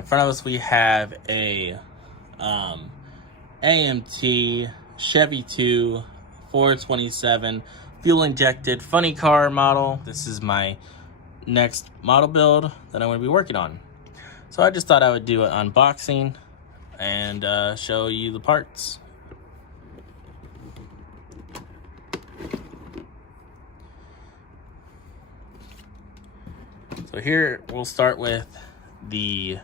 In front of us we have a AMT Chevy II 427 fuel injected funny car model. This is my next model build that I'm going to be working on. So I just thought I would do an unboxing and show you the parts. So here we'll start with the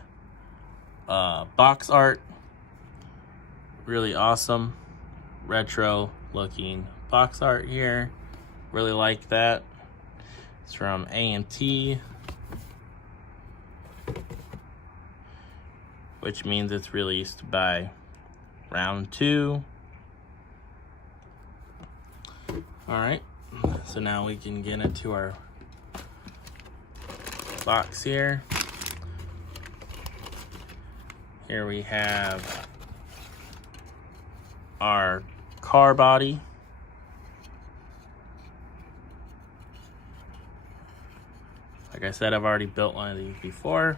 box art. Really awesome retro looking box art here. Really like that. It's from AMT, which means it's released by round 2. All right, so now we can get into our box here. Here we have our car body. Like I said, I've already built one of these before.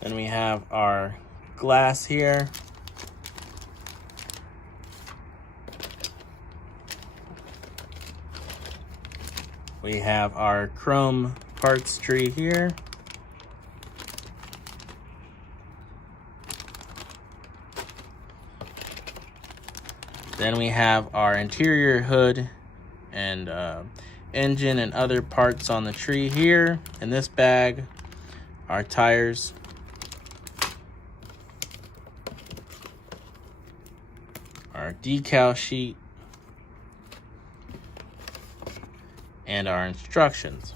Then we have our glass here. We have our chrome parts tree here. Then we have our interior hood and engine and other parts on the tree here. In this bag, our tires, our decal sheet, and our instructions.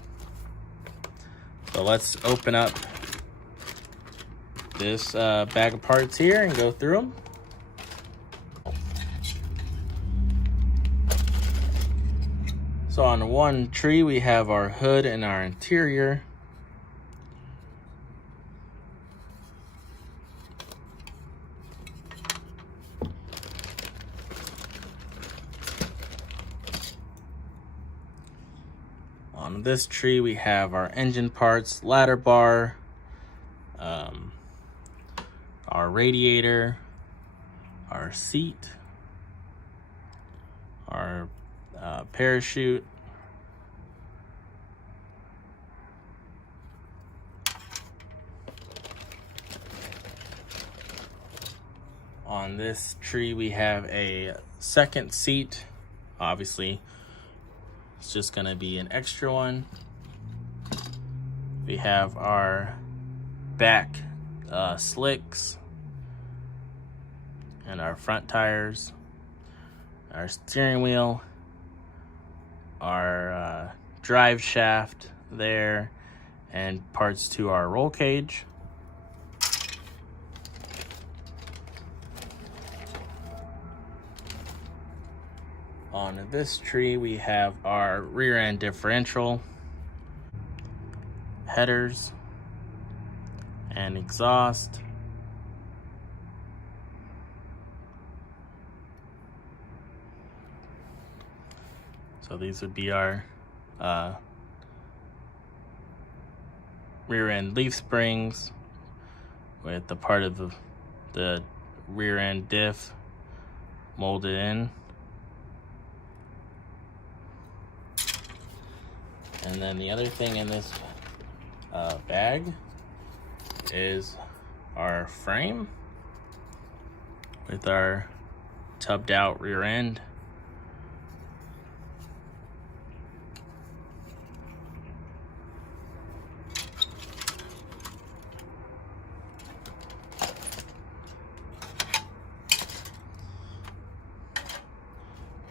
So let's open up this bag of parts here and go through them. So on one tree, we have our hood and our interior. On this tree, we have our engine parts, ladder bar, our radiator, our seat, our parachute, on this tree we have a second seat. Obviously it's just going to be an extra one. We have our back slicks and our front tires, our steering wheel, our drive shaft there, and parts to our roll cage. On this tree we have our rear end differential, headers, and exhaust. So these would be our rear end leaf springs with the part of the rear end diff molded in. And then the other thing in this bag is our frame with our tubbed out rear end.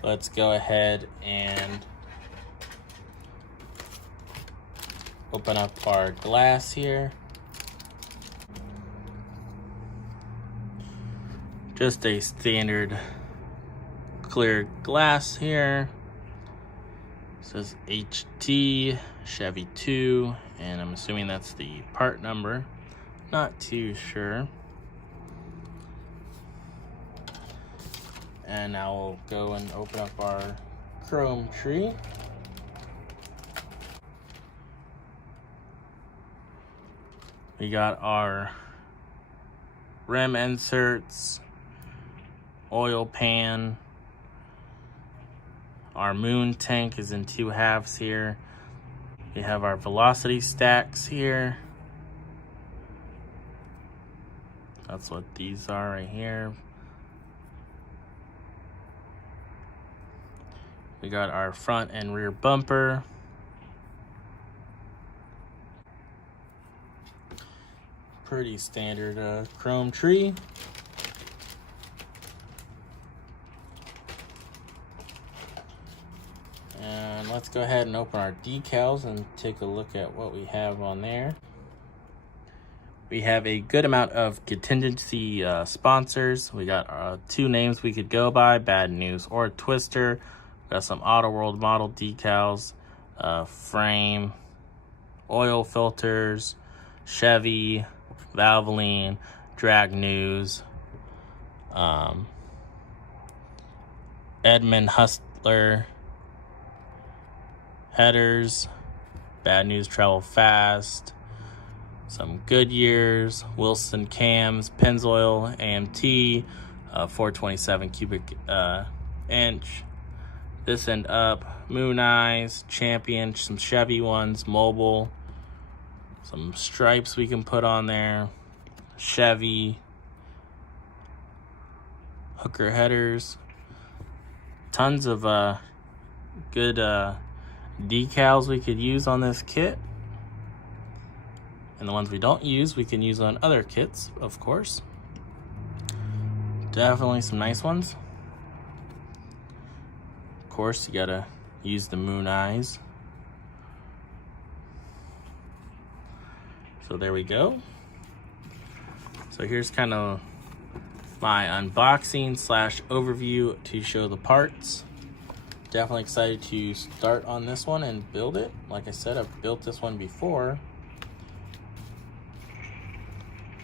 Let's go ahead and open up our glass here. Just a standard clear glass here. It says HT Chevy II, and I'm assuming that's the part number. Not too sure. And now we'll go and open up our chrome tree. We got our rim inserts, oil pan. Our moon tank is in 2 halves here. We have our velocity stacks here. That's what these are right here. We got our front and rear bumper. Pretty standard chrome tree. And let's go ahead and open our decals and take a look at what we have on there. We have a good amount of contingency sponsors. We got 2 names we could go by, Bad News or Twister. We got some Auto World model decals, frame, oil filters, Chevy, Valvoline, Drag News, Edmund Hustler, headers, Bad News Travel Fast, some Goodyears, Wilson cams, Pennzoil, AMT, 427 cubic inch. This end up, Moon Eyes, Champion, some Chevy ones, Mobile, some stripes we can put on there, Chevy, Hooker headers, tons of good decals we could use on this kit. And the ones we don't use, we can use on other kits, of course. Definitely some nice ones. Of course, you gotta use the Moon Eyes. So there we go. So here's kind of my unboxing / overview to show the parts. Definitely excited to start on this one and build it. Like I said, I've built this one before,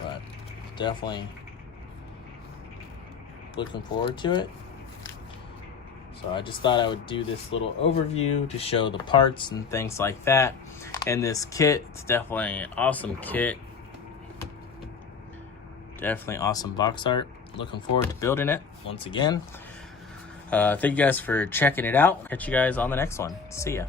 but definitely looking forward to it. So I just thought I would do this little overview to show the parts and things like that. And this kit, it's definitely an awesome kit. Definitely awesome box art. Looking forward to building it once again. Thank you guys for checking it out. Catch you guys on the next one. See ya.